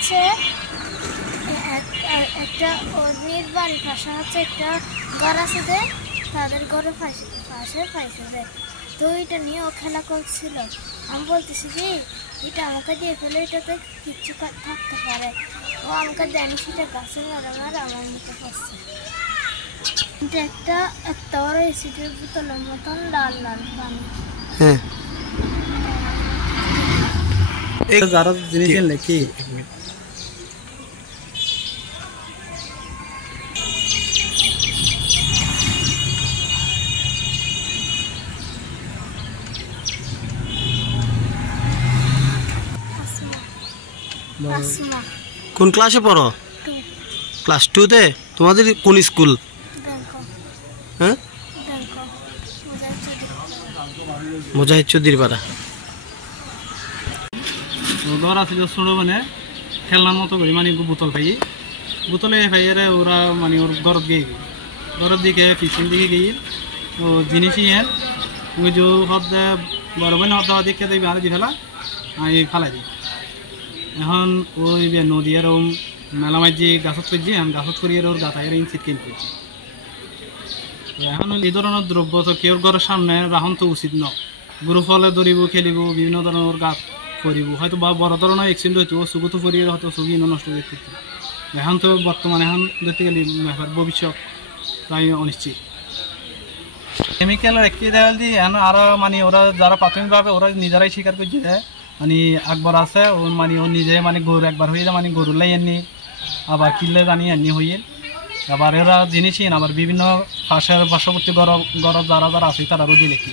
হচ্ছে একটা অগ্নির বাড়ির পাশে হচ্ছে একটা ঘর আছে যে তাদের ঘরের পাশে পাইছে যে, তো এটা নিয়ে ও খেলা করছিল। আমি বলতেছি কি এটা আমাকে দিয়ে ফেলে, এটাতে কিচ্ছু থাকতে পারে। ও আমাকে দেয়নি, সেটা গাছের মারামার আমার মুখে পড়ছে। এটা একটা বড় এসিডের বোতলের মতন লাল লাল পানি। হ্যাঁ, যারা জিনিস কিনলে কি আসমা কোন ক্লাসে পড়ো? টু ক্লাস 2-তে? তোমাদের কোন স্কুল? ব্যাংকক হ্যাঁ, ব্যাংকক মুজাহিদ চৌধুরী পাড়া। ঘর আছে যে ছোট মানে খেলনার মতো করে মানে বোতল বোতলে পাইয়ে ওরা মানে ওর ঘরের দিকে পিছন দিকে গিয়ে ও জিনিসই ওই যে হদ বড় বোন হদ দিকে দেখবি আর দি ফেলা আমি ফেলাই দিই। এখন ওই যে নদী আর মেলা মাঝি গাছত করছি, এখন গাছত করিয়ে ওর গাথায়ের ইঞ্চিত কিন করছি। এখন এই ধরনের দ্রব্য তো কেউ ঘরের সামনে রাখুন তো উচিত ন। গরু ফলে ধরিব, খেলিব, বিভিন্ন ধরনের গাছ করিব, হয়তো বা বড় ধরনের এক্সিডেন্ট হইতো, চুগো তো করিয়ে হয়তো চুগি নষ্ট করতে। এখন তো বর্তমানে এখন ধরতে গেলে ভবিষ্যৎ প্রায় অনিশ্চিত। কেমিক্যালের একটি দেওয়াল দিয়ে এখন আরও মানে ওরা যারা প্রাথমিকভাবে ওরা নিজেরাই স্বীকার করছে যে মানে একবার আছে ও মানে ও নিজে মানে গরু একবার হয়ে যায়, মানে গরুর লাই এমনি আবার কিনলে জানি এমনি হয়ে আবার এরা জিনিসই আবার বিভিন্ন পাশের পার্শ্ববর্তী গরব যারা আছে তারারও দিলে কি।